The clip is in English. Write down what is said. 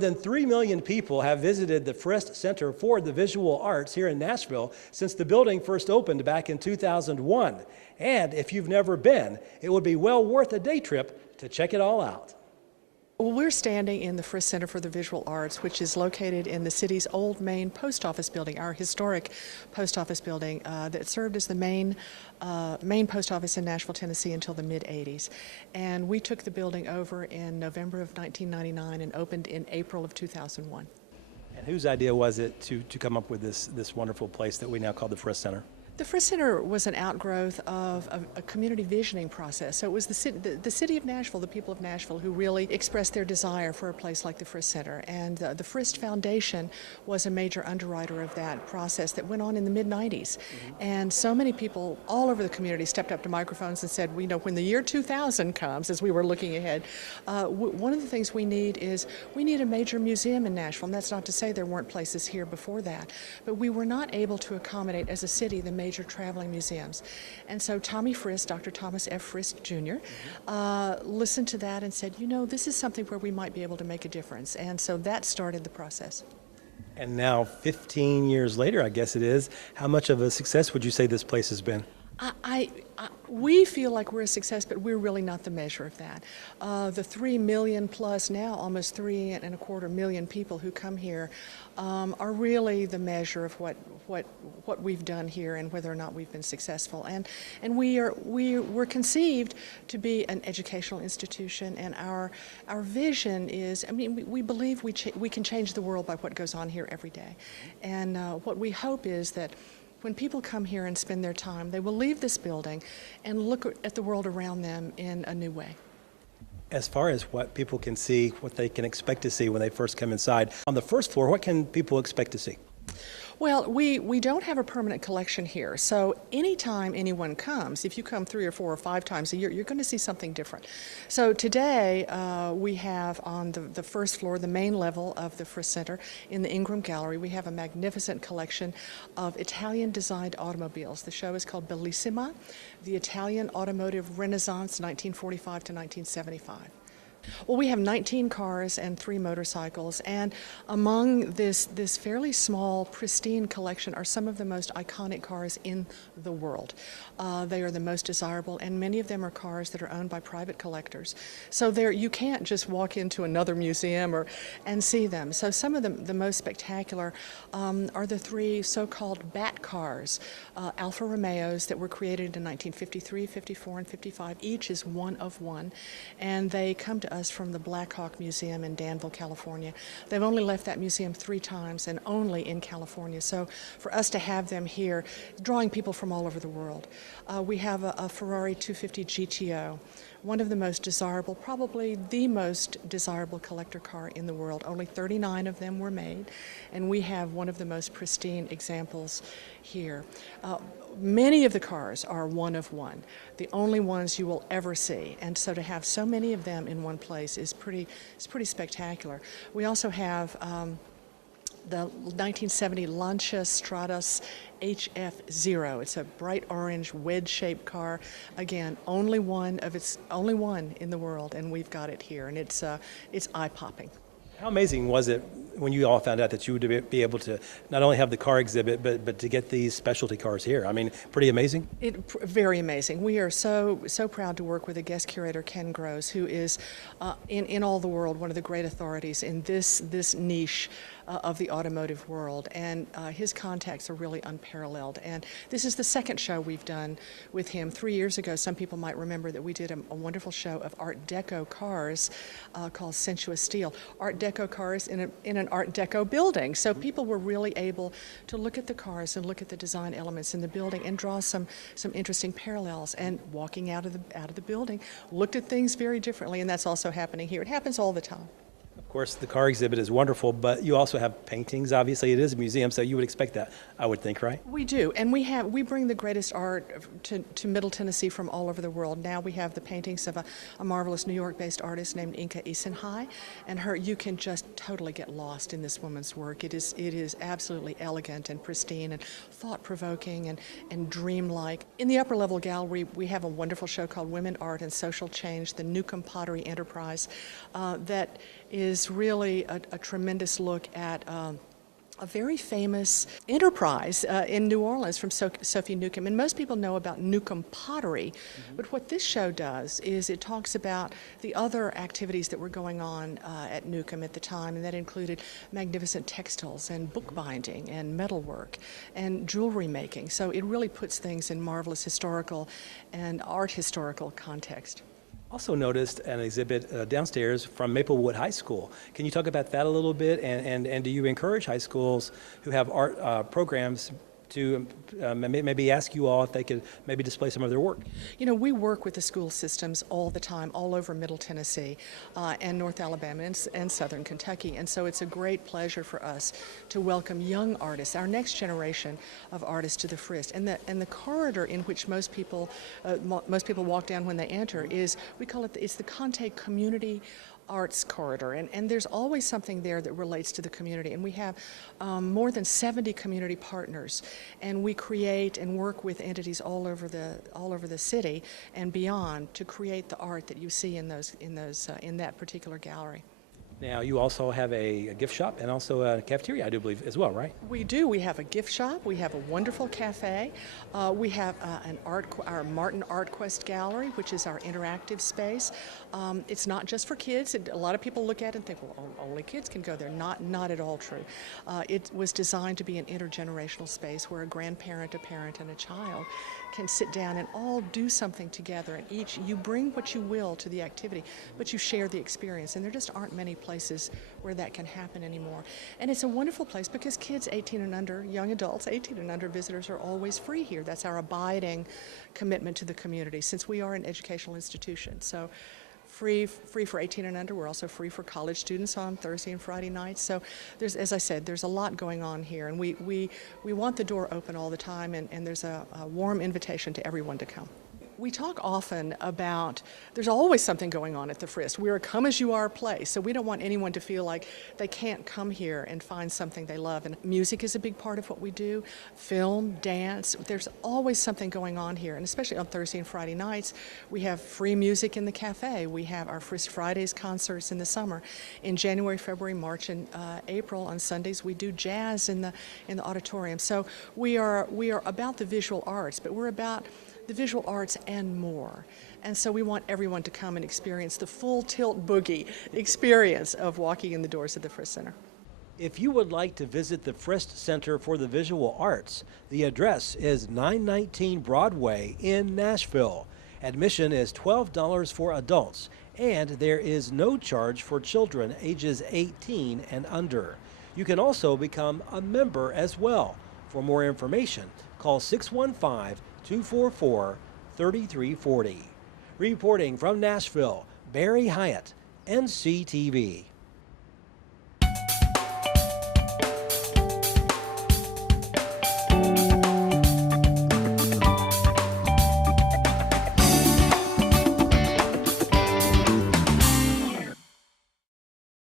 than 3 million people have visited the Frist Center for the Visual Arts here in Nashville since the building first opened back in 2001. And if you've never been, it would be well worth a day trip to check it all out. Well, we're standing in the Frist Center for the Visual Arts, which is located in the city's old main post office building, our historic post office building that served as the main post office in Nashville, Tennessee until the mid-'80s. And we took the building over in November of 1999 and opened in April of 2001. And whose idea was it to come up with this wonderful place that we now call the Frist Center? The Frist Center was an outgrowth of a community visioning process. So it was the city of Nashville, the people of Nashville, who really expressed their desire for a place like the Frist Center. And the Frist Foundation was a major underwriter of that process that went on in the mid-'90s. And so many people all over the community stepped up to microphones and said, when the year 2000 comes, as we were looking ahead, one of the things we need is we need a major museum in Nashville. And that's not to say there weren't places here before that. But we were not able to accommodate as a city the major traveling museums. And so Tommy Frist, Dr. Thomas F. Frist Jr., listened to that and said, this is something where we might be able to make a difference. And so that started the process. And now, 15 years later, I guess it is, how much of a success would you say this place has been? We feel like we're a success, but we're really not the measure of that. The 3 million plus, now almost 3.25 million people who come here are really the measure of what we've done here and whether or not we've been successful. And we're conceived to be an educational institution, and our vision is, we believe we can change the world by what goes on here every day. And what we hope is that when people come here and spend their time, they will leave this building and look at the world around them in a new way. As far as what people can see, what they can expect to see when they first come inside, on the first floor, what can people expect to see? Well, we don't have a permanent collection here, so anytime anyone comes, if you come 3 or 4 or 5 times a year, you're going to see something different. So today we have on the first floor, the main level of the Frist Center, in the Ingram Gallery, we have a magnificent collection of Italian-designed automobiles. The show is called Bellissima, the Italian Automotive Renaissance, 1945 to 1975. Well, we have 19 cars and 3 motorcycles, and among this fairly small, pristine collection are some of the most iconic cars in the world. They are the most desirable, and many of them are cars that are owned by private collectors. So you can't just walk into another museum and see them. So some of the most spectacular are the 3 so-called Bat cars, Alfa Romeos, that were created in 1953, 54, and 55. Each is one of one, and they come to us from the Black Hawk Museum in Danville, California. They've only left that museum 3 times, and only in California. So for us to have them here, drawing people from all over the world. We have a Ferrari 250 GTO, one of the most desirable, probably the most desirable collector car in the world. Only 39 of them were made, and we have one of the most pristine examples here. Many of the cars are one of one, the only ones you will ever see, and so to have so many of them in one place is pretty spectacular. We also have the 1970 Lancia Stratos HF0. It's a bright orange wedge-shaped car. Again, only one in the world, and we've got it here, and it's eye-popping. How amazing was it when you all found out that you would be able to not only have the car exhibit, but to get these specialty cars here? Pretty amazing? Very amazing. We are so proud to work with a guest curator, Ken Gross, who is, in all the world, one of the great authorities in this niche of the automotive world, and his contacts are really unparalleled. And this is the second show we've done with him. 3 years ago, some people might remember that we did a wonderful show of Art Deco cars called Sensuous Steel. Art Deco cars in an Art Deco building. So people were really able to look at the cars and look at the design elements in the building and draw some interesting parallels. And walking out of the building, looked at things very differently, and that's also happening here. It happens all the time. Of course, the car exhibit is wonderful, but you also have paintings. Obviously, it is a museum, so you would expect that, I would think, right? We do, and we bring the greatest art to Middle Tennessee from all over the world. Now we have the paintings of a marvelous New York-based artist named Inka Isenhai, and you can just totally get lost in this woman's work. It is absolutely elegant and pristine and thought-provoking and dreamlike. In the upper level gallery, we have a wonderful show called Women, Art, and Social Change, the Newcomb Pottery Enterprise, that is really a tremendous look at a very famous enterprise in New Orleans from Sophie Newcomb. And most people know about Newcomb pottery, but what this show does is it talks about the other activities that were going on at Newcomb at the time, and that included magnificent textiles and bookbinding and metalwork and jewelry making. So it really puts things in marvelous historical and art historical context. Also noticed an exhibit downstairs from Maplewood High School. Can you talk about that a little bit? And do you encourage high schools who have art programs to maybe ask you all if they could maybe display some of their work? You know, we work with the school systems all the time, all over Middle Tennessee and North Alabama and Southern Kentucky. And so it's a great pleasure for us to welcome young artists, our next generation of artists, to the Frist. And the corridor in which most people walk down when they enter is, we call it, it's the Conte Community Arts Corridor, and there's always something there that relates to the community. And we have more than 70 community partners, and we create and work with entities all over the city and beyond to create the art that you see in that particular gallery. Now, you also have a gift shop and also a cafeteria, I do believe, as well, right? We do. We have a gift shop. We have a wonderful cafe. We have our Martin Art Quest Gallery, which is our interactive space. It's not just for kids. A lot of people look at it and think, well, only kids can go there. Not at all true. It was designed to be an intergenerational space where a grandparent, a parent, and a child can sit down and all do something together. And you bring what you will to the activity, but you share the experience. And there just aren't many places where that can happen anymore. And it's a wonderful place because kids 18 and under, young adults, 18 and under visitors are always free here. That's our abiding commitment to the community since we are an educational institution. So free for 18 and under. We're also free for college students on Thursday and Friday nights. So there's, as I said, there's a lot going on here, and we want the door open all the time, and there's a warm invitation to everyone to come. We talk often about there's always something going on at the Frist. We're a come-as-you-are place, so we don't want anyone to feel like they can't come here and find something they love. And music is a big part of what we do, film, dance. There's always something going on here, and especially on Thursday and Friday nights, we have free music in the cafe. We have our Frist Fridays concerts in the summer. In January, February, March, and April on Sundays, we do jazz in the auditorium. So we are about the visual arts, but we're about the visual arts and more. And so we want everyone to come and experience the full tilt boogie experience of walking in the doors of the Frist Center. If you would like to visit the Frist Center for the Visual Arts, the address is 919 Broadway in Nashville. Admission is $12 for adults, and there is no charge for children ages 18 and under. You can also become a member as well. For more information, call 615-244-3340. Reporting from Nashville, Barry Hyatt, NCTV.